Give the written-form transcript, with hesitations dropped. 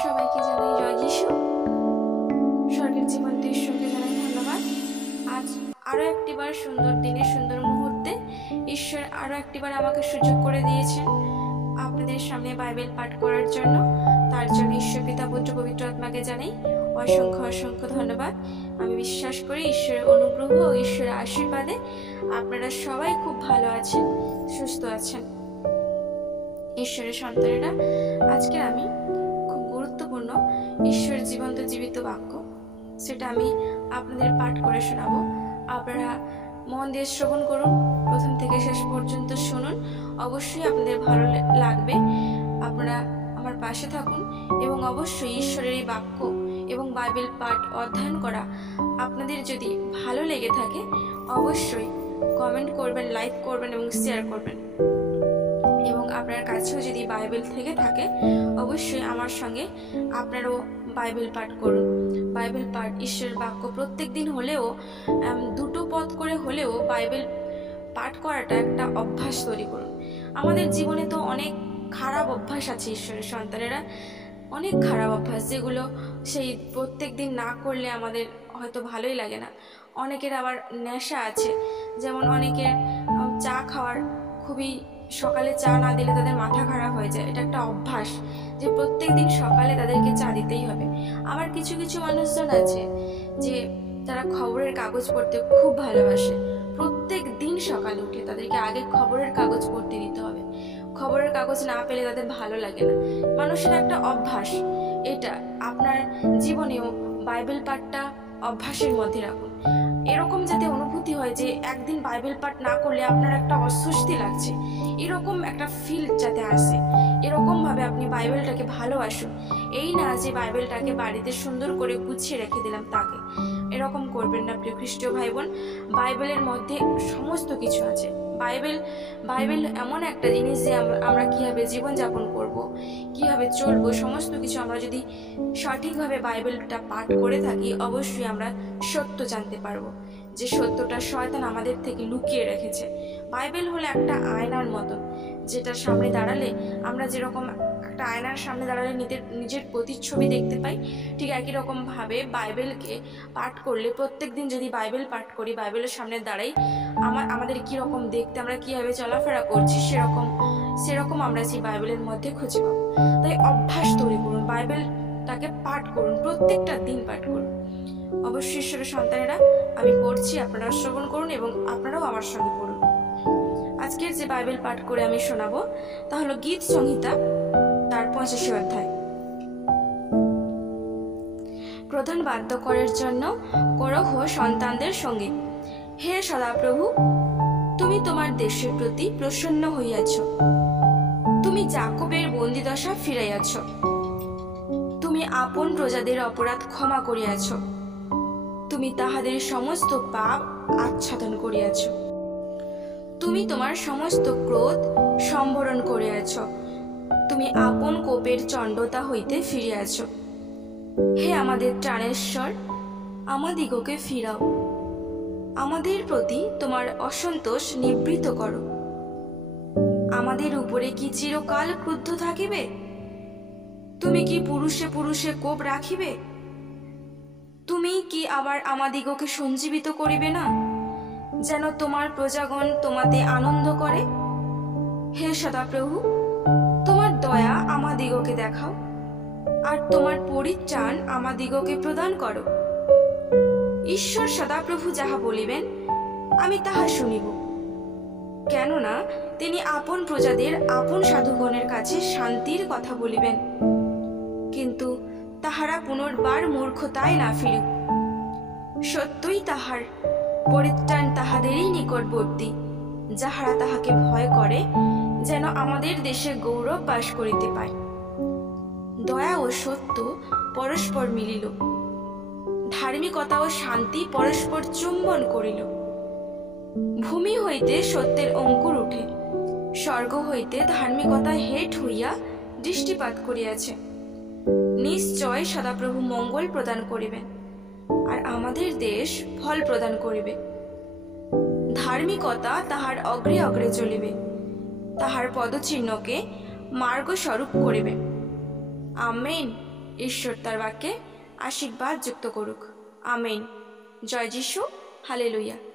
সবাইকে জানাই জয় যিশু। স্বর্গের জীবন্ত ঈশ্বরকে জানাই ধন্যবাদ। আজ আরও একটিবার সুন্দর দিনে সুন্দর মুহূর্তে ঈশ্বর আরও একটিবার আমাকে সুযোগ করে দিয়েছেন আপনাদের সামনে বাইবেল পাঠ করার জন্য। তার জন্য ঈশ্বর পিতা পুত্র পবিত্র আত্মাকে জানাই অসংখ্য অসংখ্য ধন্যবাদ। আমি বিশ্বাস করি ঈশ্বরের অনুগ্রহ ও ঈশ্বরের আশীর্বাদে আপনারা সবাই খুব ভালো আছেন, সুস্থ আছেন। ঈশ্বরের সন্তানেরা, আজকে আমি খুব গুরুত্বপূর্ণ ঈশ্বরের জীবন্ত জীবিত বাক্য, সেটা আমি আপনাদের পাঠ করে শোনাবো। আপনারা মন দিয়ে শ্রবণ করুন, প্রথম থেকে শেষ পর্যন্ত শুনুন। অবশ্যই আপনাদের ভালো লাগবে। আপনারা আমার পাশে থাকুন এবং অবশ্যই ঈশ্বরের এই বাক্য এবং বাইবেল পাঠ অধ্যয়ন করা আপনাদের যদি ভালো লেগে থাকে অবশ্যই কমেন্ট করবেন, লাইক করবেন এবং শেয়ার করবেন। এবং আপনার কাছেও যদি বাইবেল থেকে থাকে অবশ্যই আমার সঙ্গে আপনারাও বাইবেল পাঠ করুন। বাইবেল পাঠ, ঈশ্বরের বাক্য প্রত্যেক দিন হলেও দুটো পদ করে হলেও বাইবেল পাঠ করাটা একটা অভ্যাস তৈরি করুন। আমাদের জীবনে তো অনেক খারাপ অভ্যাস আছে ঈশ্বরের সন্তানেরা, অনেক খারাপ অভ্যাস, যেগুলো সেই প্রত্যেক দিন না করলে আমাদের হয়তো ভালোই লাগে না। অনেকের আবার নেশা আছে, যেমন অনেকের চা খাওয়ার খুবই, সকালে চা না দিলে তাদের মাথা খারাপ হয়ে যায়। এটা একটা অভ্যাস যে প্রত্যেক দিন সকালে তাদেরকে চা দিতেই হবে। আবার কিছু কিছু মানুষজন আছে যে তারা খবরের কাগজ পড়তে খুব ভালোবাসে। প্রত্যেক দিন সকালে উঠে তাদেরকে আগে খবরের কাগজ পড়তে দিতে হবে। খবরের কাগজ না পেলে তাদের ভালো লাগে না। মানুষের একটা অভ্যাস এটা। আপনার জীবনেও বাইবেল পাঠটা অভ্যাসের মধ্যে রাখুন। এরকম যাতে অনুভূতি হয় যে একদিন বাইবেল পাঠ না করলে আপনার একটা অস্বস্তি লাগছে, এরকম একটা ফিল যাতে আসে। এরকমভাবে আপনি বাইবেলটাকে ভালোবাসুন। এই না যে বাইবেলটাকে বাড়িতে সুন্দর করে গুছিয়ে রেখে দিলাম তাকে, এরকম করবেন না প্রিয় খ্রিস্টীয় ভাই বোন। বাইবেলের মধ্যে সমস্ত কিছু আছে। বাইবেল এমন একটা জিনিস যে আমরা কীভাবে জীবনযাপন করব, কীভাবে চলবো, সমস্ত কিছু আমরা যদি সঠিকভাবে বাইবেলটা পাঠ করে থাকি অবশ্যই আমরা সত্য জানতে পারবো, যে সত্যটা শয়তান আমাদের থেকে লুকিয়ে রেখেছে। বাইবেল হলো একটা আয়নার মতন, যেটার সামনে দাঁড়ালে আমরা যেরকম একটা আয়নার সামনে দাঁড়ালে নিজের প্রতিচ্ছবি দেখতে পাই, ঠিক একই রকমভাবে বাইবেলকে পাঠ করলে, প্রত্যেক দিন যদি বাইবেল পাঠ করি, বাইবেলের সামনে দাঁড়াই, আমাদের কীরকম দেখতে, আমরা কীভাবে চলাফেরা করছি সেরকম আমরা সেই বাইবেলের মধ্যে খুঁজে পাবো। তাই অভ্যাস তৈরি করুন, বাইবেলটাকে পাঠ করুন, প্রত্যেকটা দিন পাঠ করুন। অবশ্যই ঈশ্বরের সন্তানেরা, আমি পড়ছি, আপনারা শ্রবণ করুন এবং আপনারাও আমার সঙ্গে পড়ুন। আজকের যে বাইবেল পাঠ করে আমি শোনাবো তা হলো গীত সংহিতা তার 85 অধ্যায়। প্রধান বাদ্যকরের জন্য করহ সন্তানদের সঙ্গীত। হে সদাপ্রভু, তুমি তোমার দেশের প্রতি প্রসন্ন হইয়াছ। তুমি যাকবের বন্দিদশা ফিরাইয়াছ। তুমি আপন প্রজাদের অপরাধ ক্ষমা করিয়াছ। তুমি তাহাদের সমস্ত পাপ আচ্ছাদন করিয়াছ। তুমি তোমার সমস্ত ক্রোধ সম্বরণ করিয়াছ। তুমি আপন কোপের চণ্ডতা হইতে ফিরিয়াছ। হে আমাদের ত্রাণেশ্বর, আমাদিগকে ফিরাও। আমাদের প্রতি তোমার অসন্তোষ নিবৃত্ত করো। আমাদের উপরে কি চিরকাল ক্রুদ্ধ থাকিবে? তুমি কি পুরুষে পুরুষে কোপ রাখিবে? তুমি কি আবার আমাদিগকে সঞ্জীবিত করিবে না, যেন তোমার প্রজাগণ তোমাতে আনন্দ করে? হে সদাপ্রভু, তোমার দয়া আমাদিগকে দেখাও, আর তোমার পরিত্রাণ আমাদিগকে প্রদান করো। ঈশ্বর সদাপ্রভু যাহা বলিবেন আমি তাহা শুনিব, কেননা তিনি আপন প্রজাদের আপন সাধুগণের কাছে শান্তির কথা বলিবেন। কিন্তু তাহারা পুনর্বার মূর্খতায় না ফিরুক। সত্যই তাহার পরিত্রাণ তাহাদেরই নিকটবর্তী, যাহারা তাহাকে ভয় করে, যেন আমাদের দেশে গৌরব বাস করিতে পায়। দয়া ও সত্য পরস্পর মিলিল, ধার্মিকতা ও শান্তি পরস্পর চুম্বন করিল। ভূমি হইতে সত্যের অঙ্কুর উঠে, স্বর্গ হইতে ধার্মিকতা হেট হইয়া দৃষ্টিপাত করিয়াছে। নিশ্চয় সদাপ্রভু মঙ্গল প্রদান করিবেন, আর আমাদের দেশ ফল প্রদান করিবে। ধার্মিকতা তাহার অগ্রে অগ্রে চলিবে, তাহার পদচিহ্নকে মার্গস্বরূপ করিবে। আমেন। ঈশ্বর তার বাক্যে আশীর্বাদ যুক্ত করুক। আমেন। জয় যিশু। হালেলুয়া।